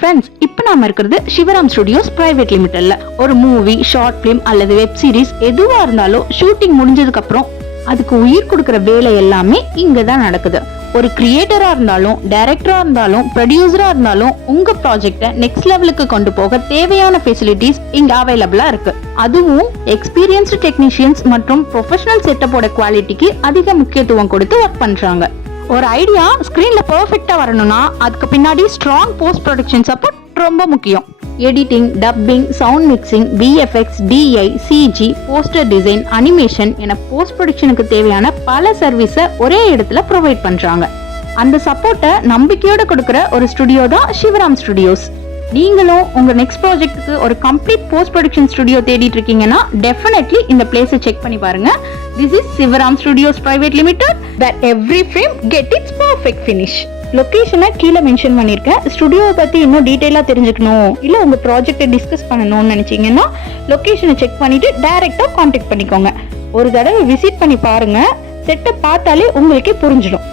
Friends, இப்போ நாம இருக்கிறது சிவராம் ஸ்டுடியோஸ் பிரைவேட் லிமிடெட்ல. ஒரு மூவி, ஷார்ட் பிலிம் அல்லது வெப் சீரிஸ் எதுவா இருந்தாலும் ஷூட்டிங் முடிஞ்சதுக்கு அப்புறம் அதுக்கு உயிர் கொடுக்கிற வேலை எல்லாமே இங்க தான் நடக்குது. ஒரு கிரியேட்டரா இருந்தாலும், டைரக்டரா இருந்தாலும், ப்ரொடியூசரா இருந்தாலும் உங்க ப்ராஜெக்ட நெக்ஸ்ட் லெவலுக்கு கொண்டு போக தேவையான ஃபெசிலிட்டிஸ் இங்க அவைலபிளா இருக்கு. அதுவும் எக்ஸ்பீரியன்ஸ்டு டெக்னீஷியன்ஸ் மற்றும் ப்ரொஃபஷனல் செட்டப்போட குவாலிட்டிக்கு அதிக முக்கியத்துவம் கொடுத்து ஒர்க் பண்றாங்க. ஒரு ஐடியா ஸ்கிரீன்ல பெர்ஃபெக்ட்டா வரணும்னா அதுக்கு பின்னாடி ஸ்ட்ராங் போஸ்ட் ப்ரொடக்ஷன் சப்போர்ட் ரொம்ப முக்கியம். Editing, dubbing, sound mixing, VFX, DI, CG, poster design, animation என போஸ்ட் ப்ரொடக்ஷனுக்கு தேவையான பல சர்வீஸை ஒரே இடத்துல ப்ரொவைட் பண்றாங்க. அந்த சப்போர்ட்டை நம்பிக்கையோட கொடுக்கிற ஒரு ஸ்டுடியோ தான் சிவராம் ஸ்டுடியோஸ். நீங்களும் உங்க நெக்ஸ்ட் ப்ராஜெக்ட்டுக்கு ஒரு கம்ப்ளீட் போஸ்ட் ப்ரொடக்ஷன் ஸ்டுடியோ தேடிட்டு இருக்கீங்கன்னா டெஃபினெட்லி இந்த பிளேஸை செக் பண்ணி பாருங்க. This is Sivaram Studios Private Limited, where every frame get its perfect finish. லொகேஷனை கீழே மென்ஷன் பண்ணியிருக்கேன். ஸ்டுடியோவை பற்றி இன்னும் டீட்டெயிலாக தெரிஞ்சுக்கணும், இல்லை உங்கள் ப்ராஜெக்டை டிஸ்கஸ் பண்ணணும்னு நினச்சிங்கன்னா லொகேஷனை செக் பண்ணிவிட்டு டைரெக்டாக காண்டாக்ட் பண்ணிக்கோங்க. ஒரு தடவை விசிட் பண்ணி பாருங்கள், செட்டை பார்த்தாலே உங்களுக்கே புரிஞ்சிடும்.